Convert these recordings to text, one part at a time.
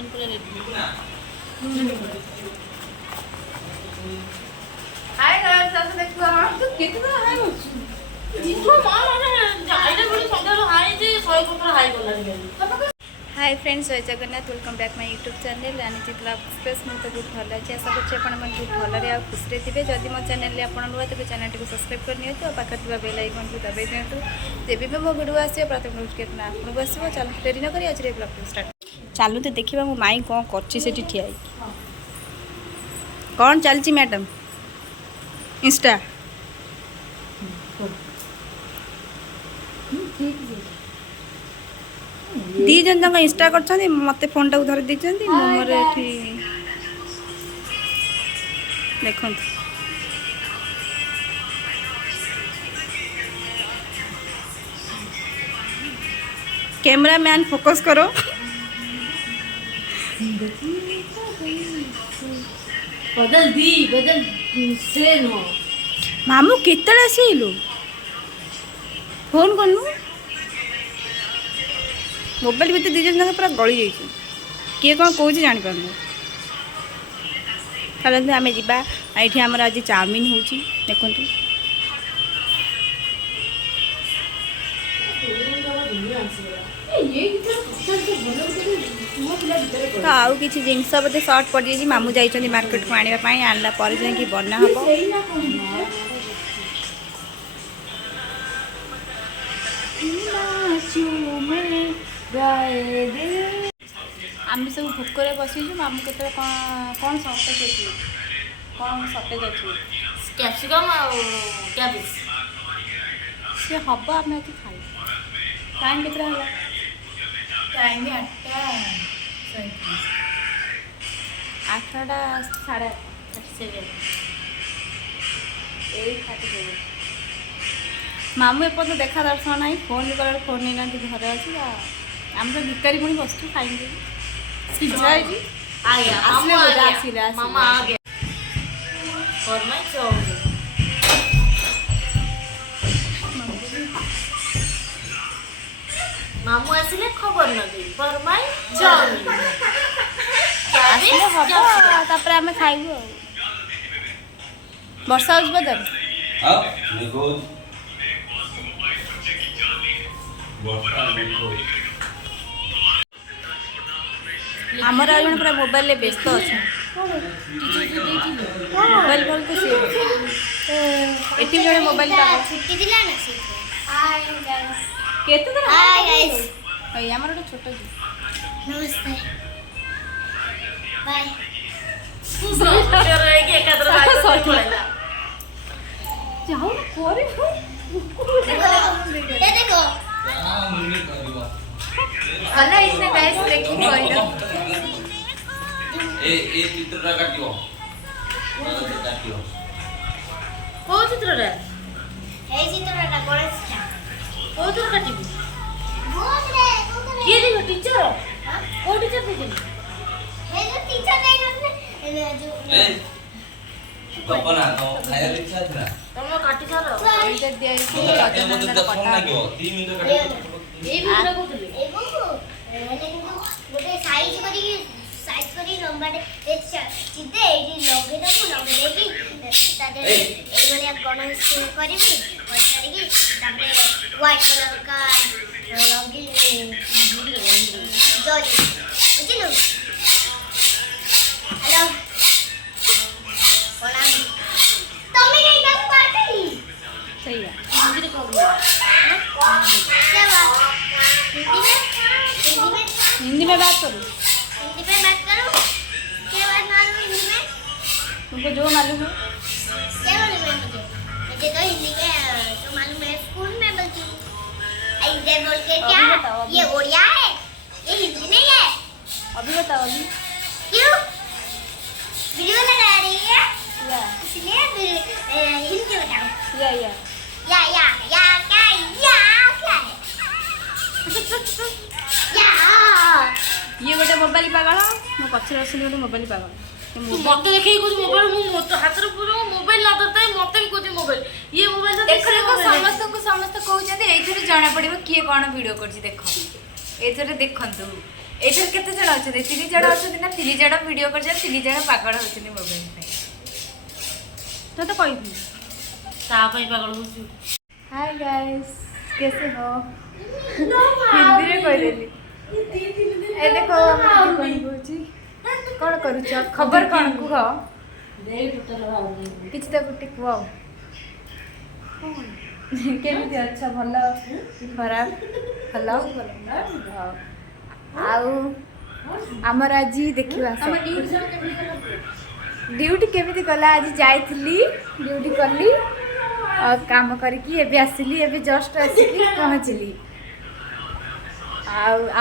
Chowmein पूरा ready. Hi guys सब देखो हम तो कितना हाय होछु इथो माने आइडा बड़ी संध्यारो हाय जे 100 प्रकार हाय गलानी। हाय फ्रेंड्स जय Jagannath welcome back my YouTube channel Rani blogs ମୁଁ ତ ବହୁତ ଭଲ ଅଛି ଆଶା କରୁଛି ଆପଣମାନେ ବହୁତ ଭଲରେ ଆଉ ଖୁସିରେ ଥିବେ। ଯଦି ମୋ ଚ୍ୟାନେଲରେ ଆପଣ ନୂଆ ତେବେ ଚ୍ୟାନେଲଟିକୁ ସବସ୍କ୍ରାଇବ୍ କରିନିଅନ୍ତୁ ଆଉ ପାଖରେ ଥିବା ବେଲ୍ ଆଇକନ୍କୁ ଦବାଇ ଦିଅନ୍ତୁ। ଯେବେ ବି ମୋ ଭିଡ଼ିଓ ଆସିବ ପ୍ରଥମେ ନୋଟିଫିକେସନ୍ ଆପଣଙ୍କୁ ଆସିବ। ଚାଲନ୍ତୁ ଡେରି ନ କରି ଆଜିର ଏ ବ୍ଲଗ୍ଟିକୁ ଷ୍ଟାର୍ଟ ଚାଲନ୍ତୁ ଦେଖିବା ମୋ ମାଇଁ କ'ଣ କରୁଛି ସେଠି ଠିଆ ହେଇକି। କ'ଣ ଚାଲିଛି ମ୍ୟାଡ଼ାମ୍ ଇନଷ୍ଟା दी जन जन इंस्टा कर मत फोन टाक धरी देती मोर देख कैमरा मैन फोकस करो। बदल दी बदल से नो मामू केतले आसिलु फोन करनु मोबाइल भीतर दी जन पूरा गली जाइए किए कौन कौन जापार चलते आम जा ये आमर आज चाउमिन हो देखु तो आउ कि जिनस बोधे सर्ट पड़ जाइए मामू जाइए मार्केट को आने आनला पर जाकि बना हम आम सब भोकर बसीचु मामू के कौन सतेज अच्छी कौन सतेज अच्छी कैप्सिकम और कैबेज सी हम आम आज खाई टाइम के टाइम 8टा 8:30 मामू एपर्त देखा दर्शन ना फोन भी कल फोन नहीं ना घर अच्छी आम तो भिकारी पुणी बसु खाएंगे मामा आ गया और मैं चाउमिन मामू आसिले खबर न दे फरमाई चाउमिन आसिले हबो तापर आमे खाइबो वर्षा होस बदर हां देखो आमर आज पूरा मोबाइल व्यस्त अच्छे मोबाइल भल तो सी जड़े मोबाइल केते दिन हाय गाइस भाई हमर गोटे छोट जी नमस्ते बाय चलो एक एकादर भाई पड़ेगा जाओ करे ये देखो भला इसने गाइस देखि करियो ए चित्रटा काटियो काटियो को चित्र रे हे चित्रटा गणेश को चित्र काटिबी बहुत रे किए देखो टीचर को टीचर देखो हे जो टीचर नहीं करने जो ए बपना तो खाया इच्छा था तुम काटी सारो इधर दिया काटे मत 10 फोन लागियो 3 मिनिट काटे ए भी ना कहतले ए बाबू हेले किंतु गोटे साइज करी लंबा ए सीधे एडी लगे दबु लगे देकी तादे ए भलिया गणेश करबी करके तापरे व्हाइट कलर का लगी जोरी बुझिलु हेलो बोला तमे नहीं काम करते सही है हिंदी रे कहू क्या बात हिंदी में बात करो हिंदी में बात करो क्या बात मालूम हिंदी में तुमको जो मालूम है क्या मालूम है मुझे तो हिंदी में जो मालूम है स्कूल में बोलती हूँ ऐसे बोल के क्या अभी बताओ, अभी। ये उड़िया है ये हिंदी नहीं है अभी बताओ अभी क्यों वीडियो बना रही है या इसलिए हिंदी बताओ या या क्या है या ये गोटे मोबाइल पागल मो पछरे असली गोटे मोबाइल पागल मत देखि कुछ मोबाइल मु हाथ रे पूरा मोबाइल ना दरता मत भी कुछ मोबाइल ये मोबाइल तो देखो समस्त को समस्त कहते एथरे जाना पड़िबो किए कोन वीडियो करछि देखो एथरे देखंतु एथरे केते जण ଅଛନ୍ତି 3 ଜଣ ଅଛନ୍ତି ନା 3 ଜଣ ଭିଡ଼ିଓ କରୁଛନ୍ତି 3 ଜଣ ପାଗଳ ହେଉଛନ୍ତି ମୋବାଇଲ ପାଇଁ तो କହିବି ତା ପାଇଁ ପାଗଳ ହଉଛୁ। हाय गाइस कैसे हो हिंदी रे कहदेली ए देखो हम कौन बोची कौन करूछ खबर कौन कुह किछ तो गुटी कुह केମିତି ଅଛ ଭଲ ଖରାପ ଭଲ ଆଉ ଆମର ଆଜି ଦେଖିବା ड्यूटी केମିତି गला आज जाइथिली ड्यूटी कली काम करके एबे आसिली एबे जस्ट आसिली पहुँचली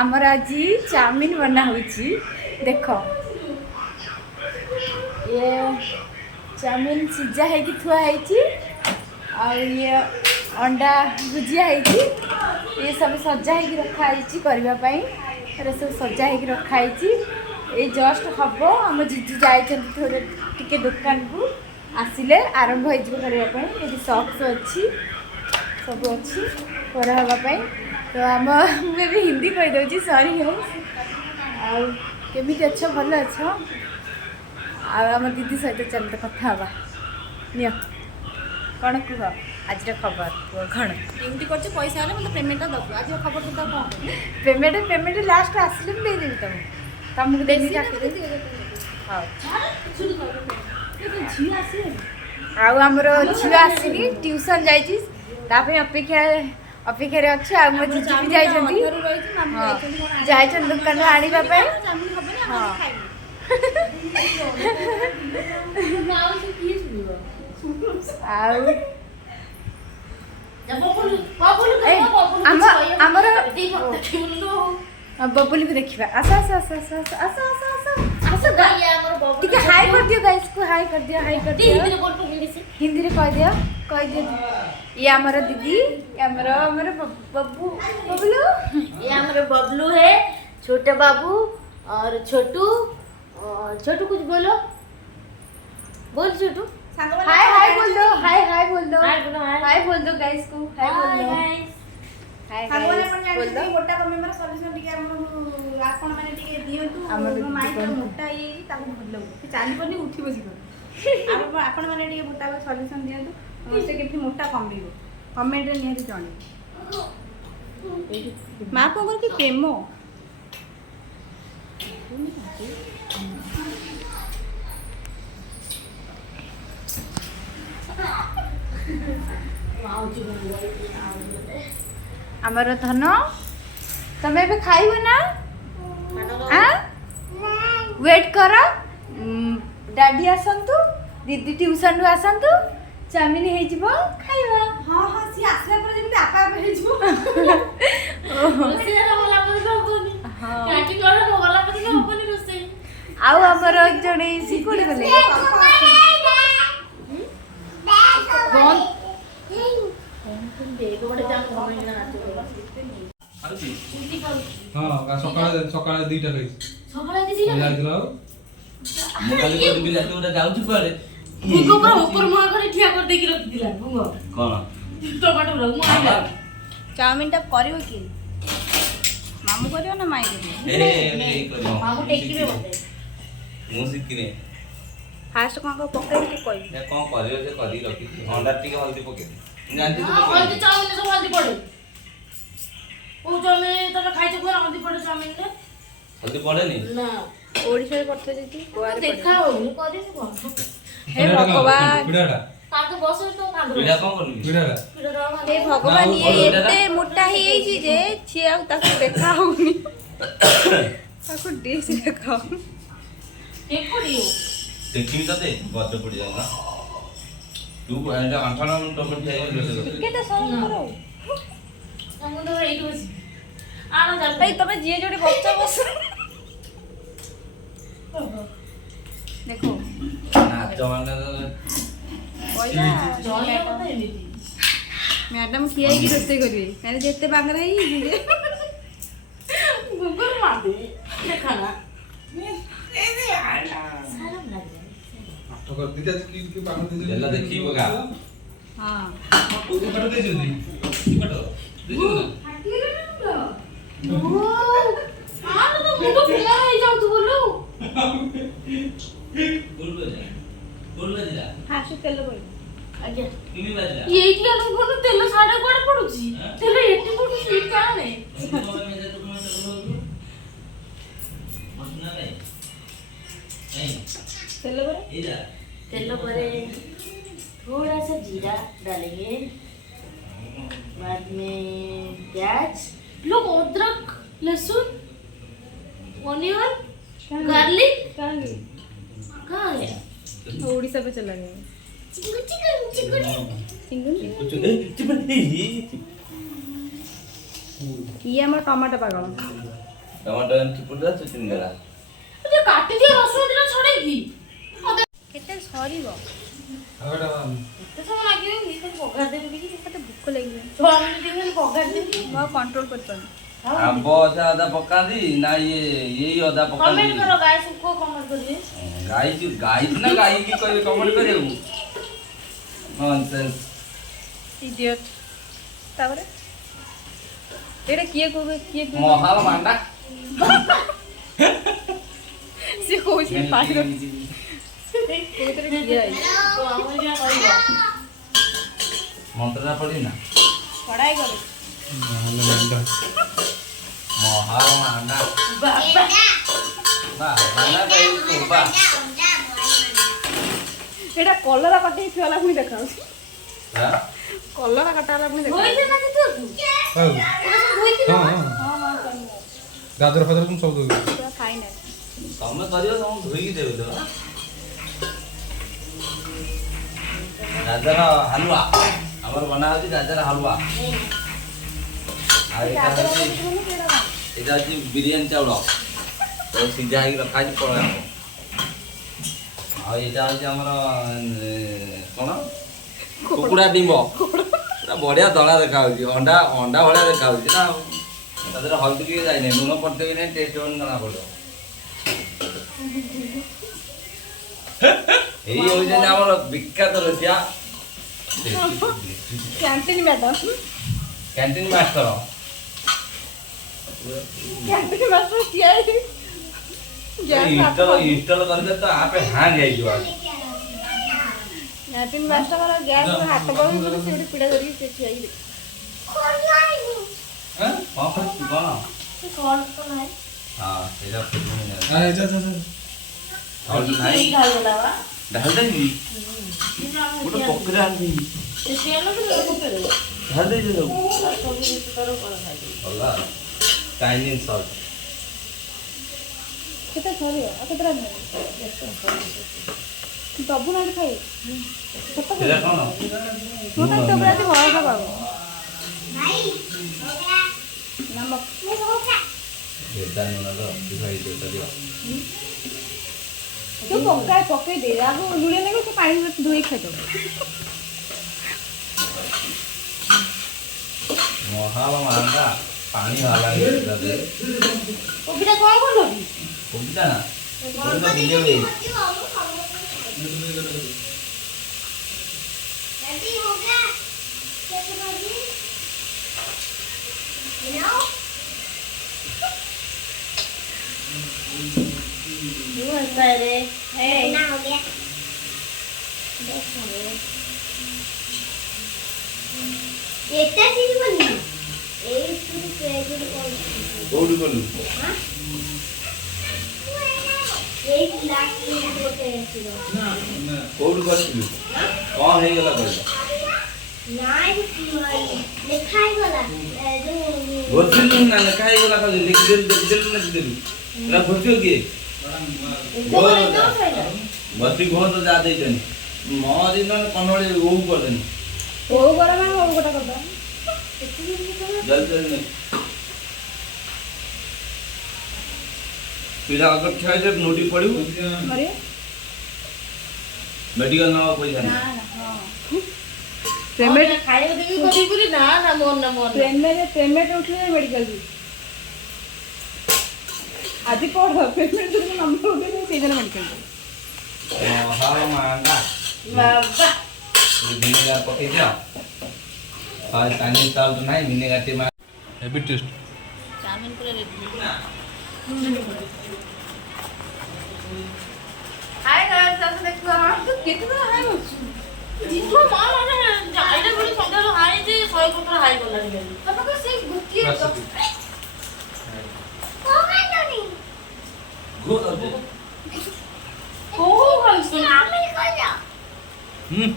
आमर आज चाउमिन बना होची देख ये चाउमिन सिझा है कि थुआ है ये अंडा भुजिया है ये सब सजा है रखाई करने सब सजा है रखाई ये जस्ट हम आम जीजू जाइए टे दुकान को आसिले आरंभ हो करने सॉक्स अच्छी सब अच्छी करापी तो आम मुझे भी हिंदी कहीदे सॉरी है आमी अच्छ भल अच्छ आम दीदी सहित चल कथा नि कौन कह आज खबर कौन ड्यूटी कर पैसा हेल्ले मतलब पेमेंट दबु आज खबर तो कौन पेमेंट लास्ट आसिले मुझे देदेवी तुमको देनी हाँ आमर झील आसनी ट्यूशन जापे अपेक्षा अपेक्षार अच्छे आ मो जीजू भी जाइए दुकान आने बबुली को देखिए आस आस आस आस आस आस आस आस ठीक है हाई कर दियो गाइस को हाई कर दियो हिंदी रे कह दियो ये हमारा दीदी ये हमारा बब्बू बबलू ये हमारा बबलू है छोटा बाबू और छोटू कुछ बोलो बोल छोटू हाय हाय बोल दो हाय हाय बोल दो हाय बोल दो गाइस को हाय बोल दो हाय सागवान गाइस अपन बोल दो जानते मोटा कमेमर सॉल्यूशन टिके आपण माने टिके दियंतु हमर मो माई दीदी मोटा ये ताको भलो से चाली पनी उठी बसी कर आपण माने टिके मोटा सॉल्यूशन दियंतु से केथि मोटा कमेबो कमेंट रे निहति जाने मां को की प्रेम आमर धन तमे भी खाइब ना वेट कर डैडी आसतु दीदी ट्यूशन रु आसतु चाउमिन हो खाइबा हां हां सी आसला पर जेमति आपा आपा हे जिवो आउ आमर जड़े सिकुड़ी गले हाँ सकाळे दुईटा खाई जाइदिला ମୁଁ କାଲି କୋଉଠି ବିଲାତି ଗୋଟେ ଯାଉଛି କୁଆଡେ मुंगो पर ऊपर मुहा करे ठिया कर देकी रख दिला मुंगो କଣ टमाटो रख मुहा चाउमिन टा करियो की मामू करियो ना माई करियो ଏ କରିବ मामू टेकीबे मते ମୁଁ ଶିଖିନି फास्ट कोन को पकड़ के कोई ଏ କଣ କରିବ ସେ କରି ରଖିଛି ଅଣ୍ଡା ଟିକେ ହଳଦୀ ପକେଇ ମୁଁ ଜାଣିଛି ତୁ हल्दी चाउमिन सब हल्दी पड़े ओ चाउमिन तमे खाइछ कोन हल्दी पड़े चाउमिन रे ହଳଦୀ ପଡେନି ना ओडिसा रे पड़ते जेती गोवा रे देखा हो करे कोन हे भगवान पिडाटा ताके बसे तो कांदो ପିଲା କଣ କରୁନି पिडाटा हे भगवान ये एते मोटा ही छी जे छी आ ताको देखा होनी ताको डिश देखा देखोडियो ଦେଖିବି ତତେ ଗଜ ପଡିଯାଉ ନା ତୁ ଏଟା ଆଣ୍ଠଣା ଟମାଟୋ ଖାଇ ରୋଷେଇ केते सरल करो हम तो एइट बसी आना जा भाई तमे जे जोडी बच्चा बस देखो ନାଚ ମାନେ कोइला जय मते एमिति मैडम किया की रोसे करिवे मैंने जेते बांगरा ही जे गुगर मार दे खाना सारा लग ठोकर दिता की पानी दे ହେଲା ଦେଖିବ ଗା हां कोई पाट दे जल्दी की पाट दे जल्दी ओ आ तो मुंगो फिला रही जा ତୁ ବୋଲୁ ଫୁଲ ବଜିଲା ଫାଷ୍ଟ ତେଲ ପଡିବ। ଆଜ୍ଞା କିମି ବାଜିଲା ଏଇଠି ଆମ ଘର ତେଲ ସାଡେ କୁଆଡେ ପଡୁଛି ତେଲ ଏଠି ପଡୁଛି ଏଠି କାଣେ ତେଲ ପରେ तेल पर थोड़ा सा जीरा डालेंगे बाद में प्याज लोग अदरक लहसुन ऑनियन गार्लिक कांगी कहाँ है ओडिशा पे चला गया चिंगुनी ये हमर टमाटो पागल टमाटो चिपुड़ा चिकन देला मुझे काट दिया रसुन दिना छड़ेगी केते सरीबो ଆଗଟା तो सब लगे नहीं तो पगार दे भी केते भूख लागिबे तो हमने देखो पगार दे मैं कंट्रोल कर पानी आंब अदा अदा पकादी ना ये अदा कमेंट पकादी करो गाइस सबको कमेंट करिए गाई ना गाई की कोई कमेंट करियो नॉनसेंस इडियट तावरे एटा किए महाल मांडा से कोची पागल कोतरे किया है तो हम क्या करियो मंत्रा पड़ी ना पढ़ाई करो महाल मांडा बाबा बा माना दे तो बा एटा कलरा कटे वाला पुनी देखाउ हां कलरा कटा वाला पुनी देखाउ होई ना तू ହଁ होई थी ହଁ ଗାଜର ଫାଜର ମୁଁ ସବୁ ଦେବି पूरा फाइनल ତମେ କରିବ ତମ ଧୋଇକି ଦେବି ତ ଗାଜର ହାଲୁଆ ଆମର ବନା ହଉଛି ଗାଜର ହାଲୁଆ ଆଉ ଏଇଟା ହଉଛି ବିରିୟାନୀ ଚାଉଳ ତ ସିଝା ହେଇକି ରଖା ହେଇଛି ପଳେଇ ହେବ ଆଉ ଏଇଟା ହଉଛି ଆମର କ'ଣ କୁକୁଡ଼ା ଡିମ୍ବ ପୁରା ବଢ଼ିଆ ଧଳା ଦେଖାଯାଉଛି ଅଣ୍ଡା ଅଣ୍ଡା ଭଳିଆ ଦେଖାଯାଉଛି ନା ଆଉ ତା ଦେହରେ ହଳଦୀ ଟିକେ ଯାଇନି ଲୁଣ ପଡ଼ିଥିବ କି ନାହିଁ ଟେଷ୍ଟ ଜଣା ପଡ଼ିବ ଏଇ ହଉଛନ୍ତି ଆମର ବିଖ୍ୟାତ ରୋଷିଆ canteen madam canteen master canteen master किया है ଇନଷ୍ଟଲ କରିଦେଲେ ତ ଆପେ ହ୍ୟାଙ୍ଗ ହେଇଯିବ कैंटीन मास्टर वाला गैस हाथ पर से सीढ़ी पीड़ा करी से चाहिए କ'ଣ କରୁଛୁ କ'ଣ कौन कौन है ହଁ ସେଇଟା ଆରେ ଯା ଯା ଯା यही गाल वाला वा ଢାଳି ଦେବି ଗୋଟେ ପକରେ ଆଣିବି तो तेल को लोग पे ଢାଳି ଦେଇଛି ସବୁ सब मिक्स करो कर खाई ଭଲ ଚାଇନିଜ ସଲ୍ଟ कितना सॉरी आ कितना नहीं दबु ना खाई ସେଇଟା କ'ଣ तो ना तो बड़ा बड़ा का बाबू भाई हो गया नमक मैं हो गया ଏଇଟା ନୁଣା ତ ଭାଇ ଦେଇଟା ଦିଅ तो पक्का दे आगो लुड़े लगे तो पानी में धोई खा दो ମହାଳ ମାଣ୍ଡା ପାଣି ବାହାରିଲାଣି ଦେ कोबीटा कौन कौन लोगी କୋବିଟା ନା କୋବିଟା ଭିଡ଼ିଓ ଦେଇ जल्दी हो गया कैसे बाजी नो जो ऐसा है रे है ना हो गया एटा चीज बनी ए पूरी क्रेडिट कौन କୋଉଠି କଲୁ हां एक लाख में होते हैं କୋଉଠି କରିଥିଲୁ କ'ଣ ହେଇଗଲା କହିଲ ନାଇଁ ଲେଖା ହେଇଗଲା ଘୋଷିଲୁ ନା ଲେଖା ହେଇଗଲା କହିଲି ଦେଖିଦେଲୁ ଲେଖିଦେଲୁ ଏଟା ଘୋଷିବ କିଏ ବସି ଘୋଷ ଯା ଦେଇଛନ୍ତି ମୋ ଦିନ କନୋଳି ଓଉ କରିଦେନି ओ गरम है ओ गोटा कर दो ଜଲ୍ଦି ଜଲ୍ଦି ପିଲା ଅଗର ଛଅ ହଜାର ନୋଟି ପଡ଼ିବୁ मरे ମେଡ଼ିକାଲ ନେବା ପଇସା ना ନାହିଁ ना हां पेमेंट खाए देवी कोबी पूरी ना ना मोन पेमेंट उठले मेडिकल भी आदि पढ़ पेमेंट तो नंबर उठे से जन मेडिकल ମହାଳ ମାଣ୍ଡା बाबा ଭିନେଗାର ପକେଇ ଦିଅ ଆଉ ପାଣି ଚାଉଳ ନାହିଁ ଭିନେଗାର ଟିକେ ହେଭି ଟେଷ୍ଟ चाउमिन पूरा रेडी सुना शामिल कर दो। हम्म